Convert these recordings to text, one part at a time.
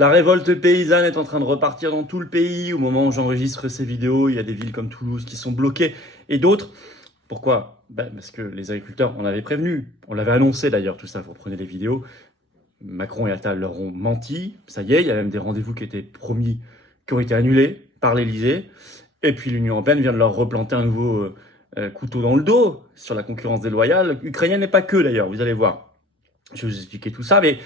La révolte paysanne est en train de repartir dans tout le pays. Au moment où j'enregistre ces vidéos, il y a des villes comme Toulouse qui sont bloquées et d'autres. Pourquoi? Parce que les agriculteurs, on avait prévenu, on l'avait annoncé d'ailleurs, tout ça, vous reprenez les vidéos. Macron et Attal leur ont menti, ça y est, il y a même des rendez-vous qui étaient promis, qui ont été annulés par l'Elysée. Et puis l'Union européenne vient de leur replanter un nouveau couteau dans le dos sur la concurrence déloyale, ukrainienne et pas que d'ailleurs, vous allez voir. Je vais vous expliquer tout ça, mais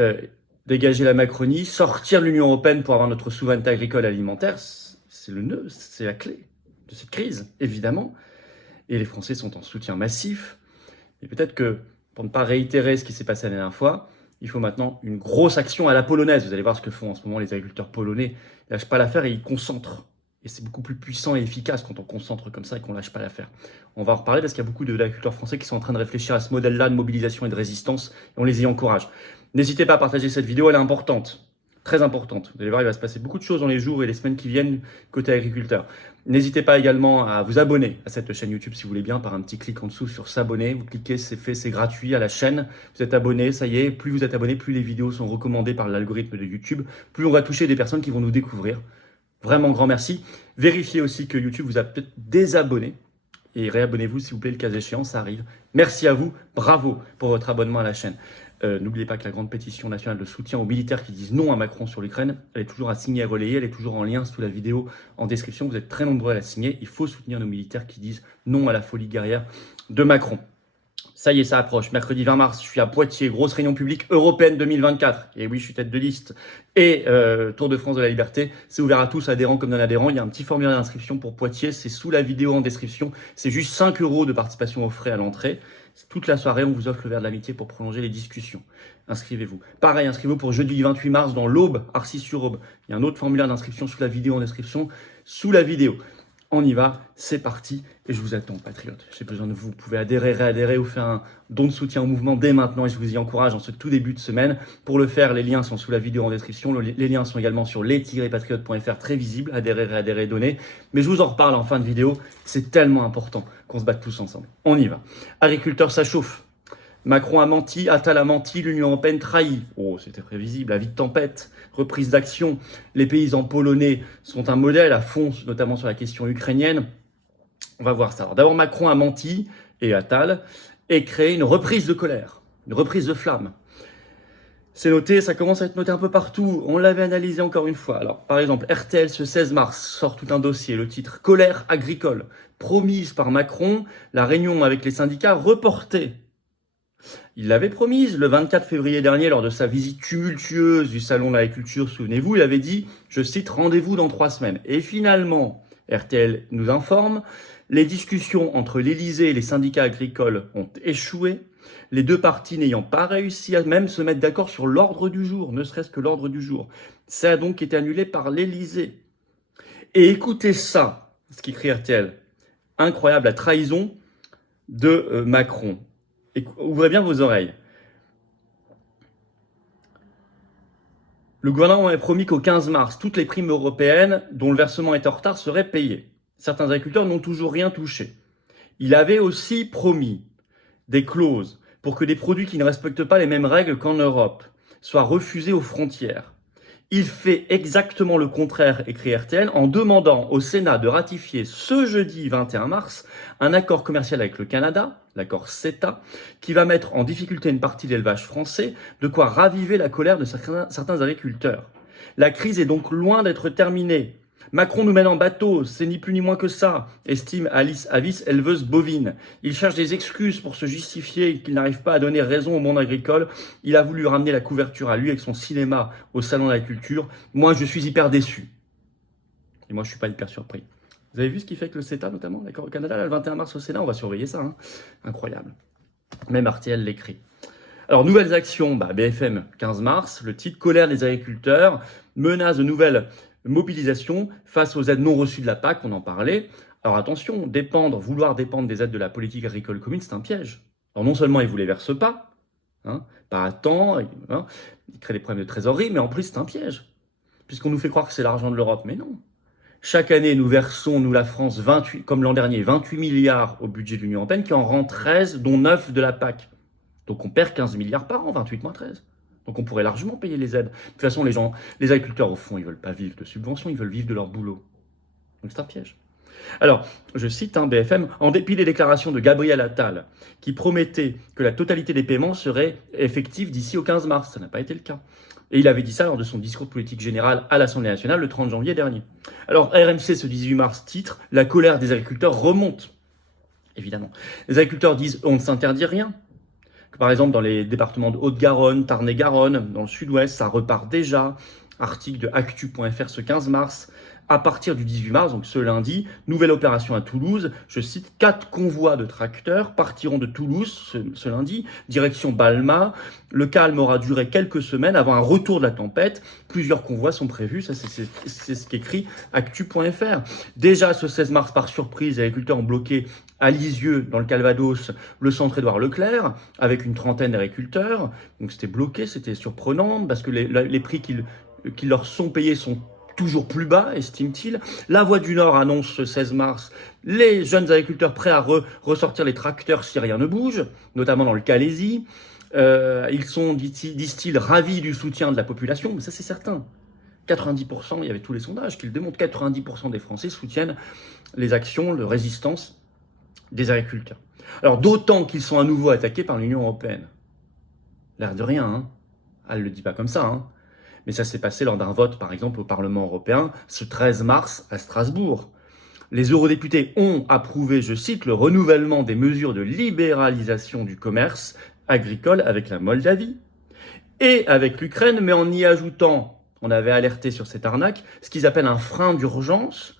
euh, dégager la Macronie, sortir de l'Union européenne pour avoir notre souveraineté agricole et alimentaire, c'est le nœud, c'est la clé de cette crise, évidemment. Et les Français sont en soutien massif. Et peut-être que, pour ne pas réitérer ce qui s'est passé la dernière fois, il faut maintenant une grosse action à la polonaise. Vous allez voir ce que font en ce moment les agriculteurs polonais. Ils lâchent pas l'affaire et ils concentrent. Et c'est beaucoup plus puissant et efficace quand on concentre comme ça et qu'on lâche pas l'affaire. On va en reparler parce qu'il y a beaucoup d'agriculteurs français qui sont en train de réfléchir à ce modèle-là de mobilisation et de résistance. Et on les y encourage. N'hésitez pas à partager cette vidéo, elle est importante. Très importante. Vous allez voir, il va se passer beaucoup de choses dans les jours et les semaines qui viennent côté agriculteur. N'hésitez pas également à vous abonner à cette chaîne YouTube si vous voulez bien par un petit clic en dessous sur s'abonner. Vous cliquez, c'est fait, c'est gratuit à la chaîne. Vous êtes abonné, ça y est. Plus vous êtes abonné, plus les vidéos sont recommandées par l'algorithme de YouTube. Plus on va toucher des personnes qui vont nous découvrir. Vraiment grand merci. Vérifiez aussi que YouTube vous a peut-être désabonné. Et réabonnez-vous s'il vous plaît, le cas échéant, ça arrive. Merci à vous, bravo pour votre abonnement à la chaîne. N'oubliez pas que la grande pétition nationale de soutien aux militaires qui disent non à Macron sur l'Ukraine, elle est toujours à signer et relayer, elle est toujours en lien sous la vidéo en description. Vous êtes très nombreux à la signer. Il faut soutenir nos militaires qui disent non à la folie guerrière de Macron. Ça y est, ça approche. Mercredi 20 mars, je suis à Poitiers, grosse réunion publique européenne 2024. Et oui, je suis tête de liste. Et Tour de France de la Liberté, c'est ouvert à tous, adhérents comme non-adhérents. Il y a un petit formulaire d'inscription pour Poitiers, c'est sous la vidéo en description. C'est juste 5 € de participation aux frais à l'entrée. Toute la soirée, on vous offre le verre de l'amitié pour prolonger les discussions. Inscrivez-vous. Pareil, inscrivez-vous pour jeudi 28 mars dans l'Aube, Arcis-sur-Aube. Il y a un autre formulaire d'inscription sous la vidéo en description, sous la vidéo. On y va, c'est parti, et je vous attends, patriotes. J'ai besoin de vous. Vous pouvez adhérer, réadhérer ou faire un don de soutien au mouvement dès maintenant, et je vous y encourage en ce tout début de semaine. Pour le faire, les liens sont sous la vidéo en description. Les liens sont également sur les-patriotes.fr, très visibles. Adhérer, réadhérer, donner. Mais je vous en reparle en fin de vidéo. C'est tellement important qu'on se batte tous ensemble. On y va. Agriculteurs, ça chauffe. Macron a menti, Attal a menti, l'Union européenne trahit. Oh, c'était prévisible, avis de tempête, reprise d'action. Les paysans polonais sont un modèle à fond, notamment sur la question ukrainienne. On va voir ça. Alors, d'abord, Macron a menti, et Attal, et créé une reprise de colère, une reprise de flamme. C'est noté, ça commence à être noté un peu partout. On l'avait analysé encore une fois. Alors, par exemple, RTL, ce 16 mars, sort tout un dossier. Le titre « Colère agricole ». Promise par Macron, la réunion avec les syndicats reportée. Il l'avait promise le 24 février dernier lors de sa visite tumultueuse du Salon de l'Agriculture, souvenez-vous, il avait dit, je cite, rendez-vous dans 3 semaines. Et finalement, RTL nous informe, les discussions entre l'Élysée et les syndicats agricoles ont échoué, les deux parties n'ayant pas réussi à même se mettre d'accord sur l'ordre du jour, ne serait-ce que l'ordre du jour. Ça a donc été annulé par l'Élysée. Et écoutez ça, ce qu'écrit RTL, incroyable, la trahison de Macron. Ouvrez bien vos oreilles. Le gouvernement avait promis qu'au 15 mars, toutes les primes européennes dont le versement est en retard seraient payées. Certains agriculteurs n'ont toujours rien touché. Il avait aussi promis des clauses pour que des produits qui ne respectent pas les mêmes règles qu'en Europe soient refusés aux frontières. Il fait exactement le contraire, écrit RTL, en demandant au Sénat de ratifier ce jeudi 21 mars un accord commercial avec le Canada, l'accord CETA, qui va mettre en difficulté une partie de l'élevage français, de quoi raviver la colère de certains agriculteurs. La crise est donc loin d'être terminée. Macron nous mène en bateau, c'est ni plus ni moins que ça, estime Alice Avis, éleveuse bovine. Il cherche des excuses pour se justifier qu'il n'arrive pas à donner raison au monde agricole. Il a voulu ramener la couverture à lui avec son cinéma au Salon de l'Agriculture. Moi, je suis hyper déçu. Et moi, je suis pas hyper surpris. Vous avez vu ce qui fait avec le CETA, notamment, l'accord au Canada, là, le 21 mars au Sénat, on va surveiller ça. Hein. Incroyable. Même RTL l'écrit. Alors, nouvelles actions, BFM, 15 mars, le titre « Colère des agriculteurs », menace de nouvelles mobilisation face aux aides non reçues de la PAC, on en parlait. Alors attention, vouloir dépendre des aides de la politique agricole commune, c'est un piège. Alors non seulement ils ne vous les versent pas à temps, ils créent des problèmes de trésorerie, mais en plus c'est un piège. Puisqu'on nous fait croire que c'est l'argent de l'Europe, mais non. Chaque année, nous versons, nous la France, 28, comme l'an dernier, 28 milliards au budget de l'Union européenne, qui en rend 13, dont 9 de la PAC. Donc on perd 15 milliards par an, 28 moins 13. Donc on pourrait largement payer les aides. De toute façon, les agriculteurs, au fond, ils veulent pas vivre de subventions, ils veulent vivre de leur boulot. Donc c'est un piège. Alors, je cite BFM, en dépit des déclarations de Gabriel Attal, qui promettait que la totalité des paiements serait effective d'ici au 15 mars. Ça n'a pas été le cas. Et il avait dit ça lors de son discours de politique générale à l'Assemblée nationale le 30 janvier dernier. Alors, RMC, ce 18 mars, titre « La colère des agriculteurs remonte ». Évidemment. Les agriculteurs disent « On ne s'interdit rien ». Par exemple, dans les départements de Haute-Garonne, Tarn-et-Garonne, dans le sud-ouest, ça repart déjà. Article de actu.fr ce 15 mars. À partir du 18 mars, donc ce lundi, nouvelle opération à Toulouse. Je cite, 4 convois de tracteurs partiront de Toulouse ce lundi, direction Balma. Le calme aura duré quelques semaines avant un retour de la tempête. Plusieurs convois sont prévus, ça c'est ce qu'écrit actu.fr. Déjà ce 16 mars, par surprise, les agriculteurs ont bloqué à Lisieux, dans le Calvados, le centre Édouard Leclerc, avec une trentaine d'agriculteurs. Donc c'était bloqué, c'était surprenant, parce que les prix qui leur sont payés sont toujours plus bas, estime-t-il. La Voix du Nord annonce ce 16 mars les jeunes agriculteurs prêts à ressortir les tracteurs si rien ne bouge, notamment dans le Calaisis. Ils sont, disent-ils, ravis du soutien de la population, mais ça c'est certain. 90%, il y avait tous les sondages qui le démontrent, 90% des Français soutiennent les actions de résistance des agriculteurs. Alors d'autant qu'ils sont à nouveau attaqués par l'Union européenne. L'air de rien, hein. Elle ne le dit pas comme ça, hein. Mais ça s'est passé lors d'un vote, par exemple, au Parlement européen, ce 13 mars à Strasbourg. Les eurodéputés ont approuvé, je cite, le renouvellement des mesures de libéralisation du commerce agricole avec la Moldavie et avec l'Ukraine, mais en y ajoutant, on avait alerté sur cette arnaque, ce qu'ils appellent un frein d'urgence,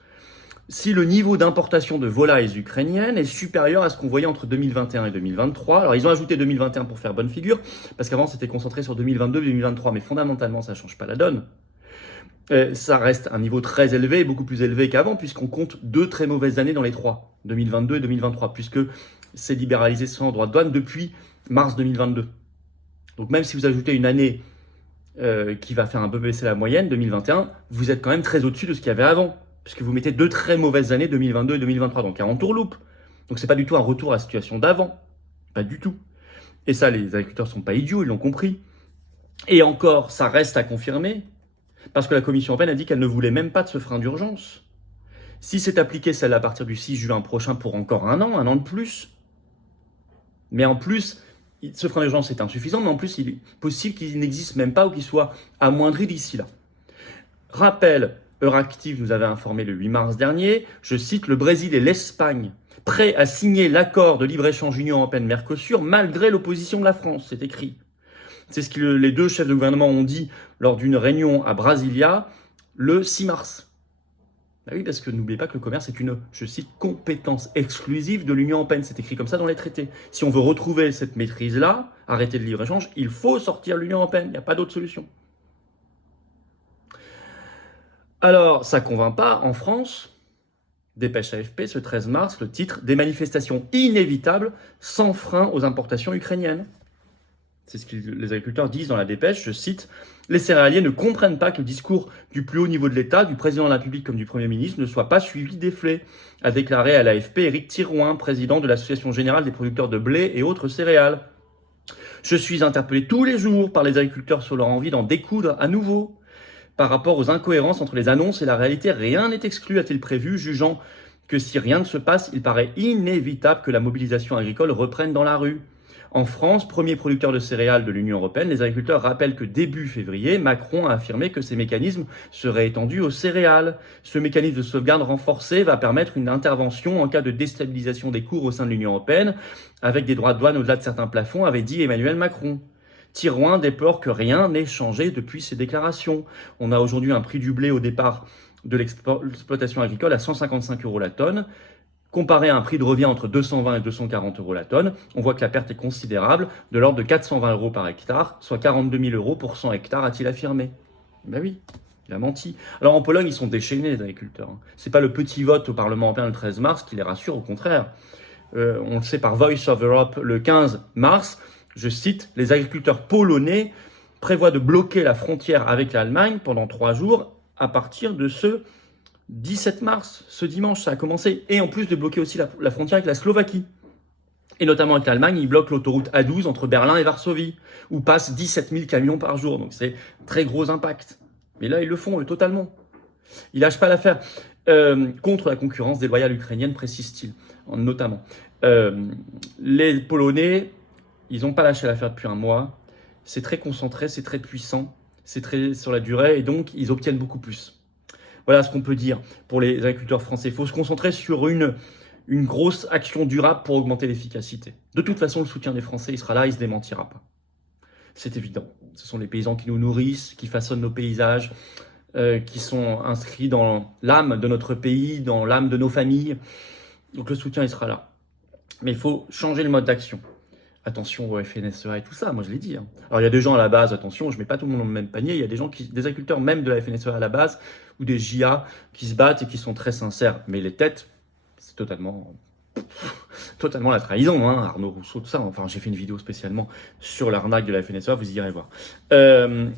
si le niveau d'importation de volailles ukrainiennes est supérieur à ce qu'on voyait entre 2021 et 2023. Alors ils ont ajouté 2021 pour faire bonne figure, parce qu'avant c'était concentré sur 2022 et 2023, mais fondamentalement ça ne change pas la donne. Ça reste un niveau très élevé, beaucoup plus élevé qu'avant, puisqu'on compte 2 très mauvaises années dans les 3, 2022 et 2023, puisque c'est libéralisé sans droit de douane depuis mars 2022. Donc même si vous ajoutez une année qui va faire un peu baisser la moyenne, 2021, vous êtes quand même très au-dessus de ce qu'il y avait avant, puisque vous mettez 2 très mauvaises années, 2022 et 2023, donc il y a un entourloupe. Donc c'est pas du tout un retour à la situation d'avant, pas du tout. Et ça, les agriculteurs sont pas idiots, ils l'ont compris. Et encore, ça reste à confirmer, parce que la Commission européenne a dit qu'elle ne voulait même pas de ce frein d'urgence. Si c'est appliqué, celle à partir du 6 juin prochain pour encore un an de plus. Mais en plus, ce frein d'urgence est insuffisant, mais en plus, il est possible qu'il n'existe même pas ou qu'il soit amoindri d'ici là. Rappel, Euractiv nous avait informé le 8 mars dernier, je cite, le Brésil et l'Espagne prêts à signer l'accord de libre-échange Union européenne-Mercosur malgré l'opposition de la France, c'est écrit. C'est ce que les 2 chefs de gouvernement ont dit lors d'une réunion à Brasilia le 6 mars. Ah oui, parce que n'oubliez pas que le commerce est une, je cite, compétence exclusive de l'Union européenne. C'est écrit comme ça dans les traités. Si on veut retrouver cette maîtrise-là, arrêter le libre-échange, il faut sortir de l'Union européenne. Il n'y a pas d'autre solution. Alors, ça ne convainc pas en France. Dépêche AFP, ce 13 mars, le titre « Des manifestations inévitables sans frein aux importations ukrainiennes ». C'est ce que les agriculteurs disent dans la dépêche, je cite « Les céréaliers ne comprennent pas que le discours du plus haut niveau de l'État, du président de la République comme du Premier ministre, ne soit pas suivi d'effets », a déclaré à l'AFP Éric Thirouin, président de l'Association générale des producteurs de blé et autres céréales. « Je suis interpellé tous les jours par les agriculteurs sur leur envie d'en découdre à nouveau. Par rapport aux incohérences entre les annonces et la réalité, rien n'est exclu, a-t-il prévu, jugeant que si rien ne se passe, il paraît inévitable que la mobilisation agricole reprenne dans la rue. En France, premier producteur de céréales de l'Union européenne, les agriculteurs rappellent que début février, Macron a affirmé que ces mécanismes seraient étendus aux céréales. Ce mécanisme de sauvegarde renforcé va permettre une intervention en cas de déstabilisation des cours au sein de l'Union européenne, avec des droits de douane au-delà de certains plafonds, avait dit Emmanuel Macron. Thirouin déplore que rien n'ait changé depuis ces déclarations. On a aujourd'hui un prix du blé au départ de l'exploitation agricole à 155 € la tonne. Comparé à un prix de revient entre 220 et 240 € la tonne, on voit que la perte est considérable, de l'ordre de 420 € par hectare, soit 42 000 € pour 100 hectares, a-t-il affirmé. Ben oui, il a menti. Alors en Pologne, ils sont déchaînés, les agriculteurs. C'est pas le petit vote au Parlement européen le 13 mars qui les rassure, au contraire. On le sait par Voice of Europe le 15 mars, je cite, les agriculteurs polonais prévoient de bloquer la frontière avec l'Allemagne pendant 3 jours à partir de ce 17 mars, ce dimanche, ça a commencé. Et en plus de bloquer aussi la frontière avec la Slovaquie. Et notamment avec l'Allemagne, ils bloquent l'autoroute A12 entre Berlin et Varsovie, où passent 17 000 camions par jour. Donc c'est très gros impact. Mais là, ils le font, eux, totalement. Ils lâchent pas l'affaire. Contre la concurrence déloyale ukrainienne, précise-t-il, notamment. Les Polonais, ils n'ont pas lâché l'affaire depuis un mois. C'est très concentré, c'est très puissant, c'est très sur la durée, et donc ils obtiennent beaucoup plus. Voilà ce qu'on peut dire pour les agriculteurs français. Il faut se concentrer sur une grosse action durable pour augmenter l'efficacité. De toute façon, le soutien des Français, il sera là, il ne se démentira pas. C'est évident. Ce sont les paysans qui nous nourrissent, qui façonnent nos paysages, qui sont inscrits dans l'âme de notre pays, dans l'âme de nos familles. Donc le soutien, il sera là. Mais il faut changer le mode d'action. Attention au FNSEA et tout ça, moi je l'ai dit. Alors il y a des gens à la base, attention, je ne mets pas tout le monde dans le même panier, il y a des gens, des agriculteurs même de la FNSEA à la base, ou des JA qui se battent et qui sont très sincères. Mais les têtes, c'est totalement la trahison, hein, Arnaud Rousseau, tout ça. Enfin, j'ai fait une vidéo spécialement sur l'arnaque de la FNSEA, vous irez voir.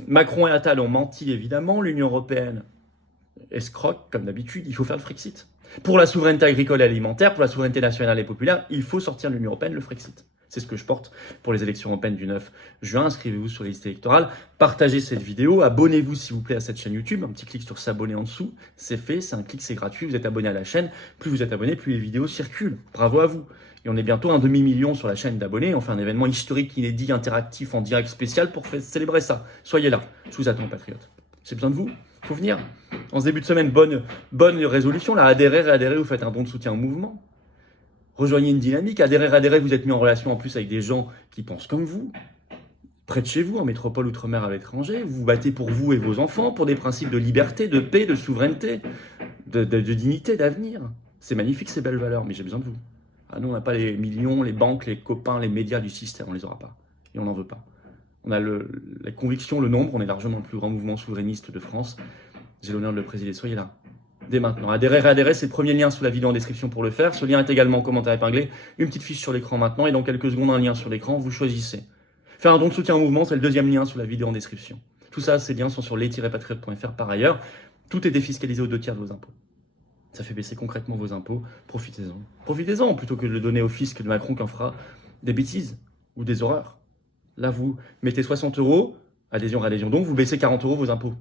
Macron et Attal ont menti, évidemment. L'Union européenne escroque, comme d'habitude. Il faut faire le Frexit. Pour la souveraineté agricole et alimentaire, pour la souveraineté nationale et populaire, il faut sortir de l'Union européenne, le Frexit. C'est ce que je porte pour les élections européennes du 9 juin. Inscrivez-vous sur les listes électorales, partagez cette vidéo, abonnez-vous s'il vous plaît à cette chaîne YouTube, un petit clic sur s'abonner en dessous, c'est fait, c'est un clic, c'est gratuit, vous êtes abonné à la chaîne, plus vous êtes abonné, plus les vidéos circulent. Bravo à vous. Et on est bientôt 1 demi-million sur la chaîne d'abonnés, on fait un événement historique, inédit, interactif, en direct spécial pour célébrer ça. Soyez là, je vous attends patriotes. J'ai besoin de vous, il faut venir. En ce début de semaine, bonne résolution, là, adhérez, vous faites un don de soutien au mouvement. Rejoignez une dynamique, adhérez, vous êtes mis en relation en plus avec des gens qui pensent comme vous, près de chez vous, en métropole, outre-mer, à l'étranger, vous vous battez pour vous et vos enfants, pour des principes de liberté, de paix, de souveraineté, de dignité, d'avenir. C'est magnifique ces belles valeurs, mais j'ai besoin de vous. Ah non, on n'a pas les millions, les banques, les copains, les médias du système, on les aura pas. Et on n'en veut pas. On a la conviction, le nombre, on est largement le plus grand mouvement souverainiste de France. J'ai l'honneur de le présider, soyez là. Dès maintenant. Adhérez, c'est le premier lien sous la vidéo en description pour le faire. Ce lien est également en commentaire épinglé. Une petite fiche sur l'écran maintenant et dans quelques secondes un lien sur l'écran, vous choisissez. Faire un don de soutien au mouvement, c'est le deuxième lien sous la vidéo en description. Tout ça, ces liens sont sur les-patriotes.fr par ailleurs. Tout est défiscalisé aux 2/3 de vos impôts. Ça fait baisser concrètement vos impôts. Profitez-en. Profitez-en plutôt que de le donner au fisc de Macron qui en fera des bêtises ou des horreurs. Là, vous mettez 60 €, adhésion, donc vous baissez 40 € vos impôts.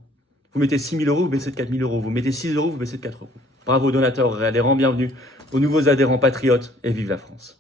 Vous mettez 6 000 €, vous baissez de 4 000 €. Vous mettez 6 €, vous baissez de 4 €. Bravo aux donateurs et adhérents, bienvenue aux nouveaux adhérents patriotes et vive la France.